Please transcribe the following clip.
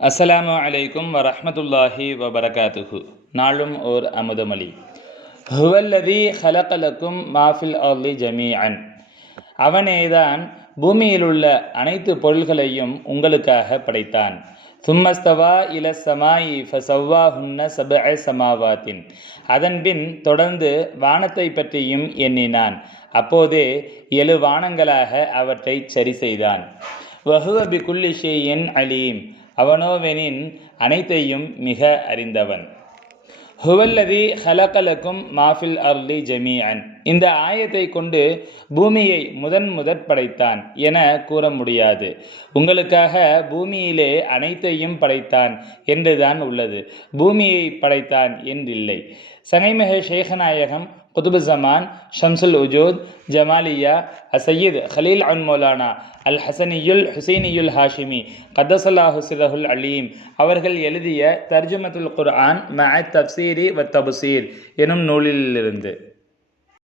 அஸ்ஸலாமு அலைக்கும் வரஹ்மத்துல்லாஹி வபரகாத்துஹு. நாளும் ஓர் அமுதமலி ஹுவல்லதி ஹலகலக்கும் மாஃபில் அர்லி ஜமீஅன். அவனேதான் பூமியிலுள்ள அனைத்து பொருள்களையும் உங்களுக்காக படைத்தான். தும்மஸ்தவா இல சமாயி ஃபசவ்வாஹுன்ன சப சமாவாத்தின் அதன்பின் தொடர்ந்து வானத்தை பற்றியும் எண்ணினான். அப்போதே எழு வானங்களாக அவற்றை சரி செய்தான் வஹுவ பிகுல்லி ஷேயின் அலீம். அவனோவெனின் அனைத்தையும் மிக அறிந்தவன். ஹுவல்லதி ஹலகலக்கும் மாஃபில் அர்லி ஜமீஅன். இந்த ஆயத்தை கொண்டு பூமியை முதன் முதற் படைத்தான் என கூற முடியாது. உங்களுக்காக பூமியிலே அனைத்தையும் படைத்தான் என்றுதான் உள்ளது. பூமியை படைத்தான் என்றில்லை. சனைமக ஷேகநாயகம் குதுபு ஜமான் ஷம்சுல் உஜூத் ஜமாலியா அசையீத் ஹலீல் அன் மௌலானா அல் ஹசனியுல் ஹுசைனியுல் ஹாஷிமி கதசல்லாஹு சிரஹுல் அலீம் அவர்கள் எழுதிய தர்ஜுமத்துல் குர்ஆன் மஅ தப்சீரி வ தபுசீர் எனும் நூலிலிருந்து.